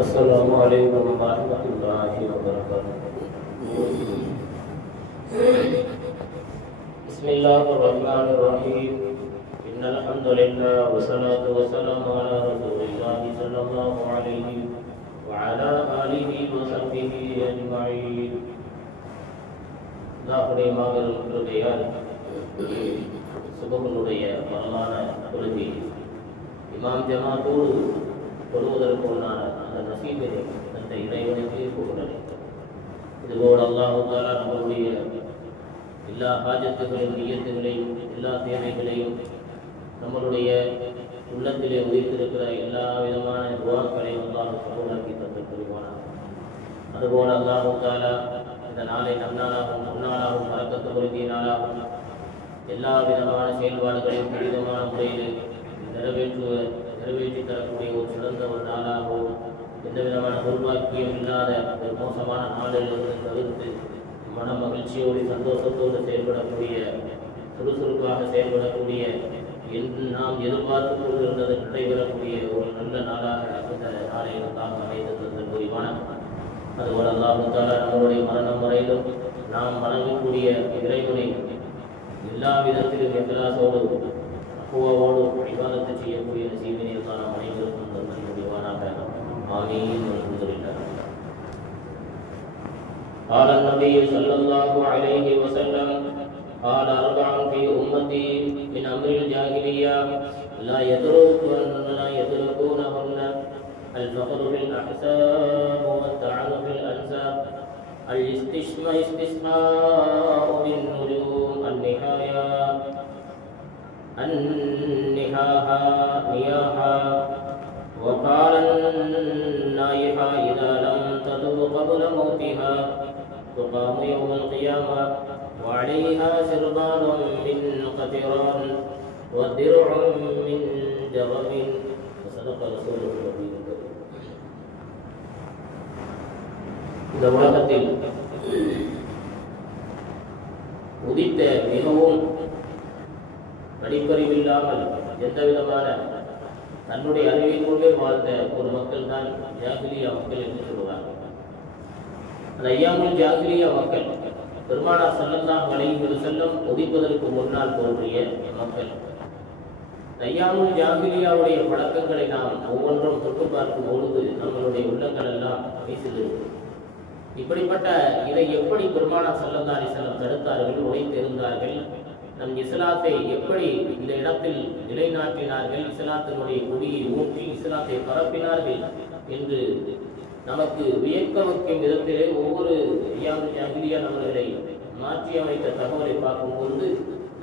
السلام عليكم ورحمة الله وبركاته. بسم الله الرحمن الرحيم. إن الحمد لله والصلاة والسلام على رسول الله صلى الله عليه وعلى آله وصحبه أجمعين. அல்லாஹ்வுடைய மாபெரும் கிருபையால் சுபஹுடைய பரமான தொழுகை இமாம் ஜமாத்தோடு தொழுவதற்கு உண்டான அந்த நசீபினை அந்த இறைவனுக்கு புகழளித்தார். இதுபோல் அல்லாஹ் தஆலா நம்மளுடைய எல்லா ஹாஜத்துகளையும் நியத்துகளையும் எல்லா தேவைகளையும் நம்மளுடைய உள்ளத்திலே உதித்திருக்கிற எல்லா விதமான துஆக்களையும் அல்லாஹ் கபூலாக்கி தந்து புரிவானாக. அதுபோல் அல்லாஹ் தஆலா இந்த நாளை நன்னாளாகவும் பரக்கத்து பொருந்திய நாளாகவும் எல்லா விதமான செயல்பாடுகளையும் துரிதமான முறையில் நிறைவேற்றி தரக்கூடிய ஒரு சிறந்த ஒரு நாளாகவும் எந்த விதமான துர்பாக்கியம் இல்லாத ஒரு மோசமான நாளிலிருந்து தவிர்த்து மன மகிழ்ச்சியோடு சந்தோஷத்தோடு செயல்படக்கூடிய சுறுசுறுப்பாக செயல்படக்கூடிய நாம் எதிர்பார்த்து கொண்டிருந்தது நடைபெறக்கூடிய ஒரு நல்ல நாளாக இந்த நாளை நாம் அமைத்து தந்த புரிவான. அதுபோல அல்லாஹ் தஆலா நம்மளுடைய மரணம் வரையிலும் நாம் வணங்கக்கூடிய இறைவனை எல்லா விதத்திலும் இக்லாஸோடு அக்குவாவோடு இபாதத்து செய்யக்கூடிய நசீபினை நாம் அனைவருக்கும் தந்து புரிவானாக. ஆமீன். அல்ஹம்துலில்லாஹ். قال النبي صلى الله عليه وسلم قال أربع في أمتي من أمر الجاهلية لا يتركونهن الفقر في الأحساب والطعن في الأنساب الاستسقاء بالنجوم نياحا وقال النائحة إذا لم تتب قبل موتها تقام يوم القيامة وعليها سربال من قطران ودرع من جرب وصدق رسول الله. இந்த உலகத்தில் உதித்த மிகவும் படிப்பறிவில்லாமல் எந்த விதமான தன்னுடைய அறிவை கொண்டே வாழ்ந்த ஒரு மக்கள் தான் ஜாகிலியா மக்கள் என்று சொல்லுவார்கள். அந்த ஐயாமுல் ஜாகிலியா மக்கள் பெருமானார் ஸல்லல்லாஹு அலைஹி வஸல்லம் உதிப்பதற்கு முன்னால் தோன்றிய மக்கள். ஐயாமுல் ஜாகிலியாவுடைய பழக்கங்களை நாம் ஒவ்வொன்றும் தொட்டு பார்க்கும் பொழுது நம்மளுடைய உள்ளங்கள் எல்லாம் வீசுகிறது. இப்படிப்பட்ட இதை எப்படி பெருமானார் ஸல்லல்லாஹு அலைஹி வஸல்லம் தடுத்தார்கள், உடைத்தெறிந்தார்கள், நம் இஸ்லாத்தை எப்படி இந்த இடத்தில் நிலைநாட்டினார்கள், இஸ்லாத்தினுடைய கொடியை ஊற்றி இஸ்லாத்தை பரப்பினார்கள் என்று நமக்கு வியக்க வைக்கும் விதத்திலே ஒவ்வொரு ஐயாமுல் ஜாகிலியா அவர்களை மாற்றி அமைத்த தகவலை பார்க்கும் பொழுது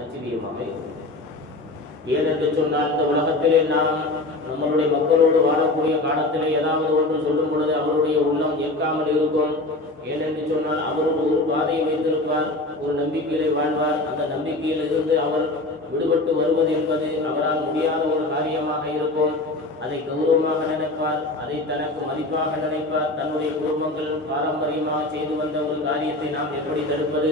ஆச்சரியமாக இருக்கும். ஏனென்று சொன்னால் இந்த உலகத்திலே நாம் நம்மளுடைய மக்களோடு வாழக்கூடிய காலத்திலே ஏதாவது ஒன்று சொல்லும் பொழுது அவருடைய உள்ளம் ஏற்காமல் இருக்கும். ஏனென்று சொன்னால் அவரோடு ஒரு பாதையை வைத்திருப்பார், ஒரு நம்பிக்கையிலே வாழ்வார். அந்த நம்பிக்கையில் இருந்து அவர் விடுபட்டு வருவது என்பது அவரால் முடியாத ஒரு காரியமாக இருக்கும். அதை கௌரவமாக நினைப்பார், அதை தனக்கு மதிப்பாக நினைப்பார். தன்னுடைய குடும்பங்கள் பாரம்பரியமாக செய்து வந்த ஒரு காரியத்தை நாம் எப்படி தடுப்பது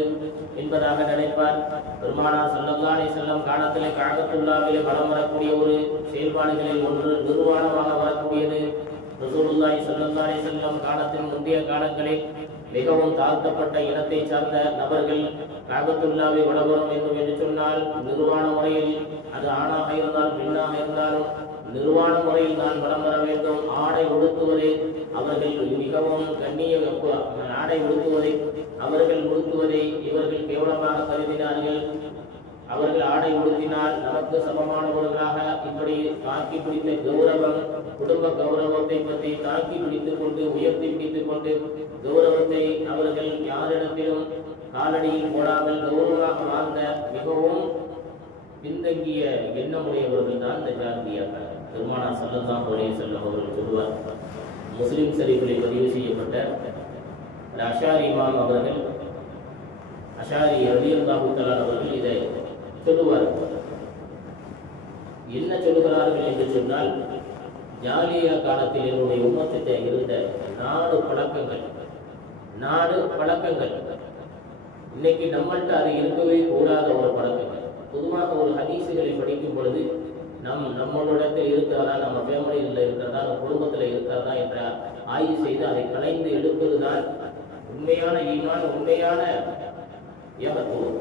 என்பதாக நினைப்பார். பெருமானார் ஸல்லல்லாஹு அலைஹி வஸல்லம் காலத்திலே கஅபத்துல்லாஹ்விலே வலம் வரக்கூடிய ஒரு செயல்பாடுகளில் ஒன்று நிர்வாணமாக வரக்கூடியது. ரசூலுல்லாஹி ஸல்லல்லாஹு அலைஹி வஸல்லம் காலத்தின் முந்தைய காலங்களில் மிகவும் தாழ்த்தப்பட்ட இனத்தை சார்ந்த நபர்கள் கஅபத்துல்லாஹ்வை வலம் வேண்டும் என்று சொன்னால் நிர்வாண முறையில், அது ஆணாக இருந்தாலும் பெண்ணாக இருந்தாலும் நிர்வாண முறையில் தான் வலம் வர வேண்டும். ஆடை உடுத்துவதை அவர்கள் மிகவும் ஆடை உடுத்துவதை இவர்கள் கேவலமாக கருதினார்கள். அவர்கள் ஆடை உடுத்தினால் நமக்கு சமமானவர்களாக இப்படி தாக்கி பிடித்த கௌரவம், குடும்ப கௌரவத்தை பற்றி தாக்கி பிடித்துக் கொண்டு உயர்த்தி பிடித்துக் கொண்டு கௌரவத்தை அவர்கள் யாரிடத்திலும் காலடியில் போடாமல் கௌரவமாக வாழ்ந்த மிகவும் பின்தங்கிய எண்ணமுடையவர்கள் தான் இந்த ஜாகிலியாக்கள். பெருமானார் ஸல்லல்லாஹு அலைஹி வஸல்லம் அவர்கள் சொல்வார், முஸ்லிம் ஷரீஃபிலே பதிவு செய்யப்பட்ட அஷாரி இமாம் அவர்கள், அஷாரி ரலியல்லாஹு தஆலா அவர்கள் இதை சொல்லுவார்கள். என்ன சொல்லுகிறார்கள் என்று சொன்னால், ஜாலியா காலத்தில் என்னுடைய உம்மத்திலே இருந்த நாடு பழக்கங்கள் இன்னைக்கு நம்மள்கிட்ட அது இருக்கவே கூடாத ஒரு பழக்கங்கள். பொதுவாக ஒரு ஹதீஸுகளை படிக்கும் பொழுது நம்மளிடத்தில் இருக்கிறதா, நம்ம ஃபேமிலியில் இருக்கிறதா, நம்ம குடும்பத்தில் இருக்கிறதா என்ற ஆய்வு செய்து அதை கலைந்து எடுப்பதுதான் உண்மையான ஈமான், உண்மையான ஏகத்துவம்.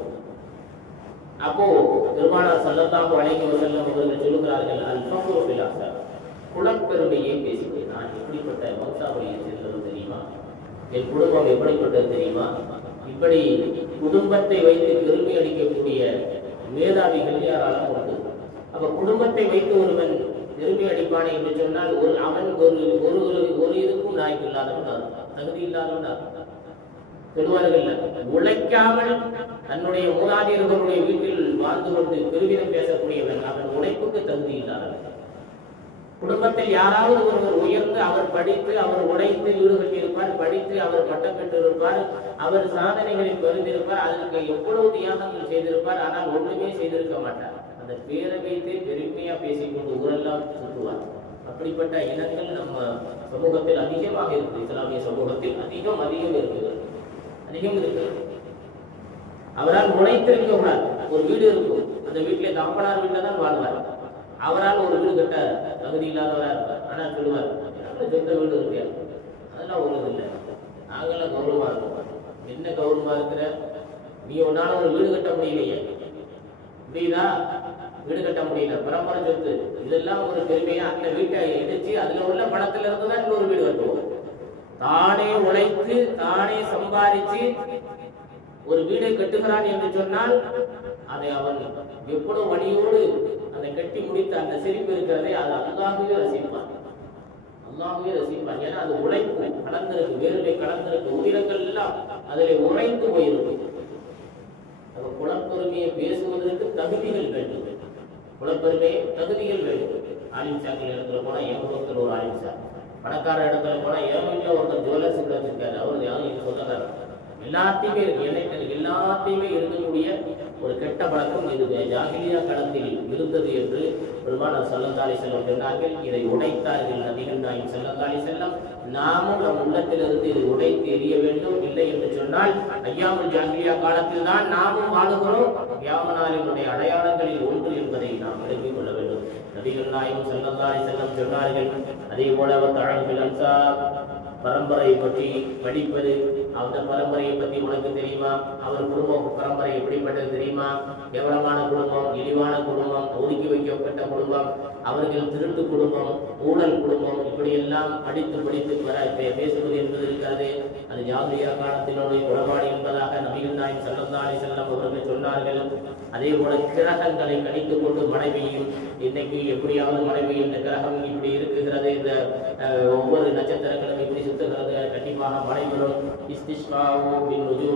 அப்போ பெருமானார் ஸல்லல்லாஹு அலைஹி வஸல்லம் அவர்கள் சொல்லுகிறார்கள், அல் ஃபக்ரு ஃபில் அஹ்சாப், குலப்பெருமையை பேசுவது. நான் எப்படிப்பட்ட வம்சாவளியை சேர்ந்தது தெரியுமா, என் குடும்பம் எப்படிப்பட்டது தெரியுமா, இப்படி குடும்பத்தை வைத்து பெருமை அளிக்கக்கூடிய மேதாவிகள் யாராலும் உண்டு. அப்ப குடும்பத்தை வைத்து ஒருவன் பெருமை அடிப்பானே என்று சொன்னால் அவன் ஒரு இதுக்கும் நாய்க்கு இல்லாதவன், தகுதி இல்லாதவன் சொல்வார்கள். உழைக்காமல் தன்னுடைய மூதாதையர்களுடைய வீட்டில் வாழ்ந்து கொண்டு பெருமிதம் பேசக்கூடியவன் அவன் உழைப்புக்கு தகுதி இல்லாதவன். குடும்பத்தில் யாராவது ஒருவர் உயர்ந்து அவர் படித்து அவர் உழைத்து வீடு கட்டியிருப்பார், படித்து அவர் பட்டம் பெற்றிருப்பார், அவர் சாதனைகளை பெருந்திருப்பார், அதற்கு எவ்வளவு தியாகங்கள் செய்திருப்பார், ஆனால் ஒன்றுமே செய்திருக்க மாட்டார். அந்த பேரை வைத்து பெருமையா பேசிக்கொண்டு ஊரெல்லாம் சுற்றுவார். அப்படிப்பட்ட இனங்கள் நம்ம சமூகத்தில் அதிகமாக இருக்குது. இஸ்லாமிய சமூகத்தில் அதிகம் இருக்குது. அவரால் உழைத்திருக்க கூடாது. ஒரு வீடு இருக்கும், அந்த வீட்டிலே தகப்பனார் வீட்டில் தான் வாழ்வார். அவரால் ஒரு வீடு கட்ட தகுதி இல்லாதவரா இருப்பார். ஆனால் சொல்லுவார், சொந்த வீடு இருக்கு, அதெல்லாம் ஒரு இல்லை, நாங்களாம் கௌரவமா இருக்கோம். என்ன கௌரவமா இருக்கிற நீ, ஒன்னால ஒரு வீடு கட்ட முடியலையே, இப்படிதா வீடு கட்ட முடியல, பரம்பரை சொத்து, இதெல்லாம் ஒரு பெருமையா அந்த வீட்டை இடிச்சு அதுல உள்ள பணத்துல இருந்துதான் இன்னொரு வீடு கட்டுவோம். தானே உழைத்து தானே சம்பாதிச்சு ஒரு வீடை கட்டுகிறான் என்று சொன்னால் அதை அவன் எவ்வளவு வழியோடு அதை கட்டி முடித்த அந்த சிரிப்பு இருக்கிறதே, அது அல்லாஹ்வே ரசிப்பான். ஏன்னா அது உழைப்பு கலந்திருக்கு, வேர்வை கலந்திருக்கு, உயிரங்கள் எல்லாம் அதில் உழைத்து போயிருக்கு. குலப்பெருமையை பேசுவதற்கு தகுதிகள் வேண்டும். குலப்பெருமையை தகுதிகள் வேண்டும். ஆலிம்சாக்கள் இடத்துல போனா ஏகத்தில் ஒரு ஆலிம்சா, பணக்கார இடத்துல போனா ஏகமில்ல ஒருத்தர் ஜுவல்லர்ஸ் வச்சிருக்காரு, அவர் யாரும் சொந்தக்காரர். எல்லாத்தையுமே இருக்கு, எல்லாத்தையுமே இருக்கக்கூடிய ஒரு கெட்ட பழக்கம் இது ஜாகிலியா காலத்தில் இருந்தது என்று பெருமானார் ஸல்லல்லாஹு அலைஹி வஸல்லம் சொன்னார்கள். இதை உடைத்தார்கள் நபிகள் நாயகம் ஸல்லல்லாஹு அலைஹி வஸல்லம். நாமும் நம் உள்ளத்திலிருந்து இதை உடைத்து எறிய வேண்டும். இல்லை என்று சொன்னால் ஐயாமுல் ஜாகிலியா காலத்தில் தான் நாமும் வாழுகிறோம். கியாமனாரினுடைய அடையாளங்களில் ஒன்று என்பதை நாம் விளங்கிக் கொள்ள வேண்டும். நபிகள் நாயகம் ஸல்லல்லாஹு அலைஹி வஸல்லம் சொன்னார்கள். அதே போல தஅல் அன்சார், பரம்பரை பற்றி படிப்பது. அந்த பரம்பரையை பற்றி உனக்கு தெரியுமா, அவர் குடும்ப பரம்பரை எப்படிப்பட்டது தெரியுமா, கேவலமான குடும்பம், இழிவான குடும்பம், ஒதுக்கி வைக்கப்பட்ட குடும்பம், அவர்கள் திருட்டு குடும்பம், ஊழல் குடும்பம், இப்படியெல்லாம் படித்து பேசுவது என்பது இருக்கிறது. அது ஜாகிலியா காலத்தினுடைய குறைபாடு என்பதாக நபிகள் நாயகம் ஸல்லல்லாஹு அலைஹி வஸல்லம் அவர்கள் சொன்னார்கள். அதே போல கிரகங்களை கணித்துக் கொண்டு மழை பெய்யும், இன்னைக்கு எப்படியாவது மழை பெய்யும், இந்த கிரகம் இப்படி இருக்குகிறது, இந்த ஒவ்வொரு நட்சத்திரங்களும் இப்படி சுத்துகிறது, கண்டிப்பாக மழை வரும்.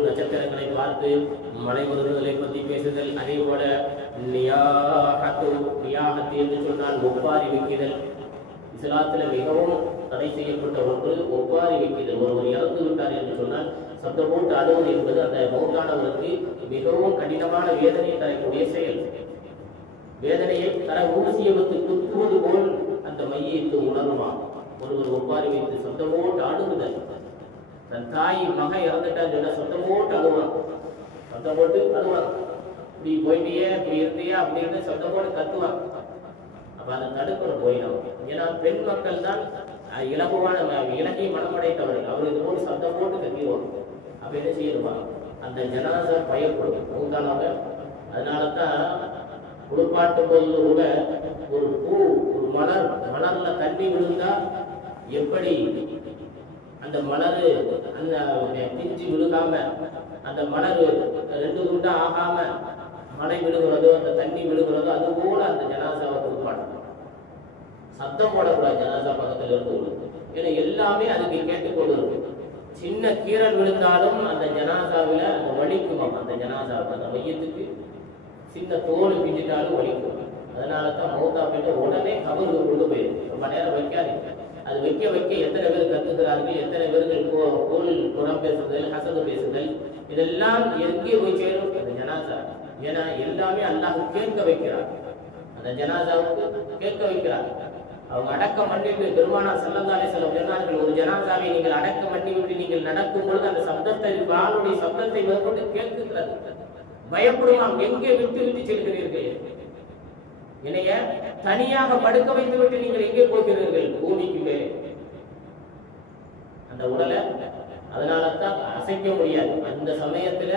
நட்சத்திரங்களை பார்த்து மழை வருவதை பற்றி பேசுதல். அதே போல நியாகத்து என்று சொன்னால் ஒப்பாரி வைக்குதல். இஸ்லாத்தில் மிகவும் தடை செய்யப்பட்ட ஒன்று ஒப்பாரி வைக்குதல். ஒருவர் இறந்து விட்டார் என்று சொன்னால் சப்தம் போட்டு அழுவது என்பது அந்த மௌத்தானவருக்கு மிகவும் கடினமான வேதனையை தரக்கூடிய செயல். வேதனையை தர ஊசியை வைத்து குத்துவது போல் அந்த மையத்தை உணருமா. ஒருவர் ஒப்பாரி வைத்து சப்தம் போட்டு அழுகுதல். தன் தாய் மகன் இறந்துட்டான்னு சொன்னா சத்தம் போட்டு அழுவான், சத்தம் போட்டு அழுவான். இப்படி போயிட்டியே, இப்படி இருந்தியா அப்படின்னு சத்தம் போட்டு கத்துவான். அப்ப அதை தடுக்கணும் போயிடும். ஏன்னா பெண் மக்கள் தான் இலகுவான இலகிய மனமடைத்தவர்கள். அவர் இது போட்டு சத்தம் போட்டு கத்திடுவாங்க. அப்ப என்ன செய்யணுமா, அந்த ஜனாசா பயப்படும் மூத்தானவங்க. அதனாலதான் குளிப்பாட்டும் போது கூட ஒரு பூ, ஒரு மலர்ல தண்ணி விழுந்தா எப்படி அந்த மலர் அந்த பிஞ்சு விழுகாம, அந்த மலர் ரெண்டு துண்டா ஆகாம மழை விழுகிறதோ, அந்த தண்ணி விழுகிறதோ, அது போல அந்த ஜனாசாவை குளிப்பாட்டும். சத்தம் போடக்கூடாது ஜனாசா பக்கத்துல இருந்து. ஏன்னா எல்லாமே அதுக்கு கேட்டுக்கொண்டு இருக்கு. சின்ன கீரல் விழுந்தாலும் அந்த ஜனாசாவில அந்த வலிக்கும். அந்த ஜனாசாவுக்கு அந்த மையத்துக்கு சின்ன தோல் பிஞ்சிட்டாலும் வலிக்கும். அதனாலதான் மௌத்தா போயிட்டு உடனே கபருக்கு கொண்டு போயிடும். ரொம்ப நேரம் வைக்காதீங்க. அது வைக்க எத்தனை பேர் கத்துக்கிறார்கள், எத்தனை பேர்கள் கோல் புறம் பேசுதல், ஹசது பேசுதல், இதெல்லாம் எங்கே போய் சேரும் அந்த ஜனாசா. ஏன்னா எல்லாமே அல்லாஹ் கேட்க வைக்கிறார், அந்த ஜனாசாவுக்கு கேட்க வைக்கிறார். அவங்க அடக்கம் பண்ணிட்டு பெருமானார் ஸல்லல்லாஹு அலைஹி வஸல்லம் சொன்னார்கள், ஒரு ஜனாசாவை நீங்கள் அடக்கம் பண்ணிவிட்டு நீங்கள் நடக்கும் பொழுது அந்த சப்தத்தை, வாளுடைய சப்தத்தை மேற்கொண்டு கேட்கிறது. பயப்படுவான், எங்கே விட்டு செல்கிறீர்கள். என்னைய தனியாக படுக்க வைத்து விட்டு நீங்கள் எங்கே போகிறீர்கள்? பூமிக்குள்ளே. அந்த உடலை அதனாலதான் அசைக்க முடியாது. அந்த சமயத்துல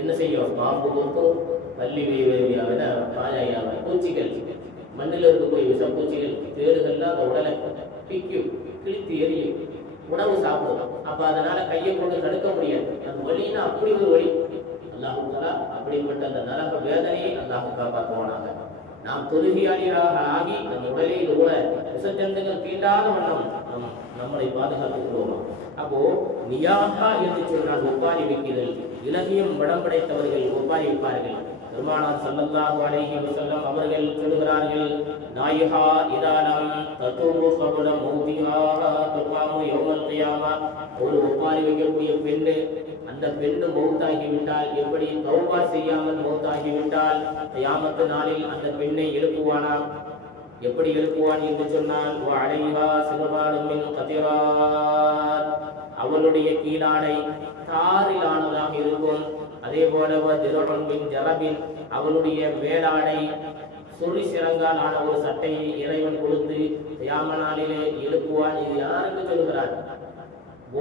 என்ன செய்யும்? பாம்பு கொத்தும், பள்ளி பூச்சிகள், மண்ணில் இருக்கக்கூடிய விஷப்பூச்சிகள், தேடுகள்லாம் அந்த உடலை பிக்கும், கிழித்து எரியும், உணவு சாப்பிடும். அப்ப அதனால கையை கொண்டு தடுக்க முடியாது. அந்த வழின்னா அப்படி ஒரு வழி. அல்லாஹ் தஆலா அப்படிப்பட்ட அந்த நரக வேதனையை அல்லாஹ் காப்பாற்றுவானாக. நாம் தொழுகையாளியாக ஆகி நம் உடலில் உள்ள விஷஜந்துகள் தீண்டாத வண்ணம் நம்மளை பாதுகாத்துக் கொள்வோம். அப்போ நியாகா என்று சொன்னால் ஒப்பாரி வைக்கிறல். இலகியம் வடம் படைத்தவர்கள் ஒப்பாரி வைப்பார்கள். பெருமானார் ஸல்லல்லாஹு அலைஹி வஸல்லம் அவர்கள் சொல்கிறார்கள், நாயிஹா இதாலம் ததுபு கபல மௌதிஹா துகாமு யௌமல் கியாமா. ஒரு ஒப்பாரி வைக்கக்கூடிய பெண்ணு, அந்த பெண்ணு மௌத்தாகிவிட்டால், எப்படி தௌபா செய்யாமல் மௌத்தாகிவிட்டால் கியாமத்து நாளில் அந்த பெண்ணை எழுப்புவானாம். எப்படி எழுப்புவான் என்று சொன்னால், வஅலைஹா சிகபாலும் மின் கதிராத், அவளுடைய கீழாடை தாரிலானதாக இருக்கும். அதே போல திரவன் மின் ஜரபின், அவளுடைய மேலாடை சொறி சிறங்கால் ஆன ஒரு சட்டையை இறைவன் கொடுத்து கியாம நாளிலே எழுப்புவான். இது யாருக்கு சொல்கிறார்?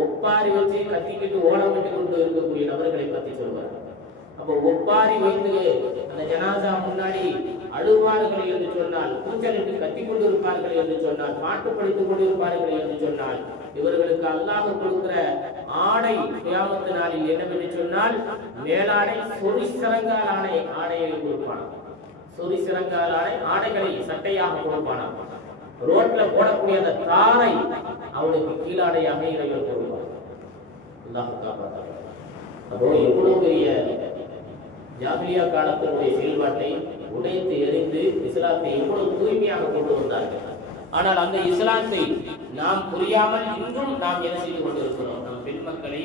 ஒப்பாரி வச்சு கத்திக்கிட்டு ஓலம் விட்டு கொண்டு இருக்கக்கூடிய நபர்களை பற்றி சொல்கிறார். அப்ப ஒப்பாரி வைத்து அந்த ஜனாசா முன்னாடி அழுவார்கள் என்று சொன்னால், கூச்சலிட்டு கத்தி கொண்டு இருப்பார்கள் என்று சொன்னால், பாட்டு படித்துக் கொண்டு இருப்பார்கள் என்று சொன்னால், இவர்களுக்கு அல்லாஹ் கொடுக்கிற ஆடை கியாமத்து நாளில் என்னவென்று சொன்னால், மேலாடை சொறி சிறங்கால் ஆடையை கொடுப்பான். சொறி சிறங்கால் ஆடைகளை சட்டையாக கொடுப்பானாம். ரோட்ல போடக்கூடிய அந்த தாரை அவனுக்கு கீழாடையாக இறைவன் கொடுப்பான். அல்லாஹ் காப்பாற்ற. அப்போ எவ்வளவு பெரிய ஜாஹிலியா காலத்தினுடைய செயல்பாட்டை உடைத்து எறிந்து இஸ்லாத்தை எவ்வளவு தூய்மையாக கொண்டு வந்தார்கள். ஆனால் அந்த இஸ்லாத்தை நாம் புரியாமல் இன்றும் நாம் என்ன செய்து கொண்டிருக்கிறோம்? நம் பெண் மக்களை,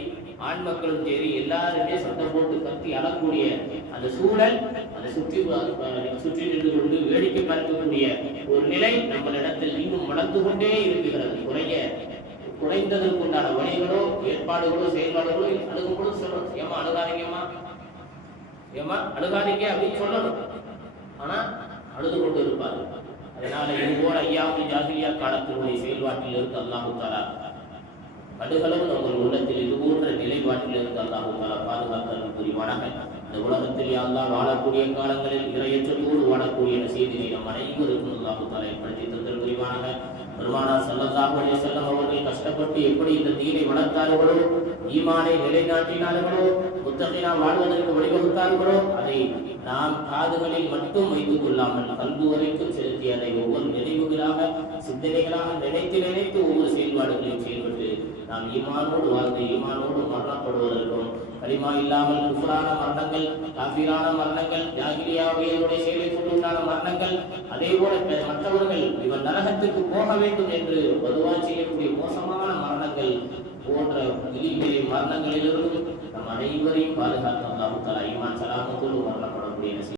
ஆண் மக்களும் சரி, எல்லாருமே சத்தம் போட்டு கத்தி அழக்கூடிய அந்த சூழல், அந்த சுற்றி நின்று கொண்டு வேடிக்கை பார்க்கக்கூடிய ஒரு நிலை நம்மளிடத்தில் இன்னும் வளர்ந்து கொண்டே இருக்கிறது. குறைந்ததற்கு உண்டான வழிகளோ, ஏற்பாடுகளோ, செயல்பாடுகளோ அழுகும் பொழுது சொல்லணும், ஏமா அழுகாதீங்கம்மா, ஏமா அழுகாதீங்க அப்படின்னு சொல்லணும். ஆனா அழுது கொண்டு இருப்பாரு. அதனால இது போல ஐயாவுல் ஜாஹிலியா காலத்தினுடைய செயல்பாட்டில் இருந்து அல்லாஹ் தஆலா கடுகளவு உங்கள் உள்ளத்தில் இது போன்ற நிலைப்பாட்டில் இருந்து அல்லாஹ் தஆலா பாதுகாத்தல் புரிவானாக. இந்த உலகத்தில் அல்லாஹ் வாழக்கூடிய காலங்களில் இறையற்றத்தோடு வாழக்கூடிய செய்தியை நம் அனைவருக்கும் அல்லாஹ் தஆலா ஏற்படுத்தி தந்தல் புரிவானாக. பெருமானார் ஸல்லல்லாஹு அலைஹி வஸல்லம் அவர்கள் கஷ்டப்பட்டு எப்படி இந்த தீனை வளர்த்தார்களோ, ஈமானை நிலைநாட்டினார்களோ, முத்தகினா வாழ்வதற்கு வழிவகுத்தார்களோ, அதை நாம் காதுகளில் மட்டும் வைத்துக் கொள்ளாமல் கல்பு வரைக்கும் செலுத்தி அதை ஒவ்வொரு நினைவுகளாக, சிந்தனைகளாக நினைத்து ஒவ்வொரு செயல்பாடுகளையும் செயல்பட்டு நாம் ஈமானோடு வாழ்ந்து ஈமானோடு மரணப்படுவதற்கும், கலிமா இல்லாமல் குஃப்ரான மரணங்கள், காஃபிரான மரணங்கள், ஜாஹிலியாவுடைய செயலை கொண்டுண்டான மரணங்கள், அதே போல மற்றவர்கள் இவர் நரகத்திற்கு போக வேண்டும் என்று பொதுவாக செய்யக்கூடிய மோசமான மரணங்கள் போன்ற மரணங்களிலிருந்து நம் அனைவரையும் பாதுகாத்து அல்லாஹ் தஆலா ஈமான் சலாமத்தோடு மரணப்படக்கூடிய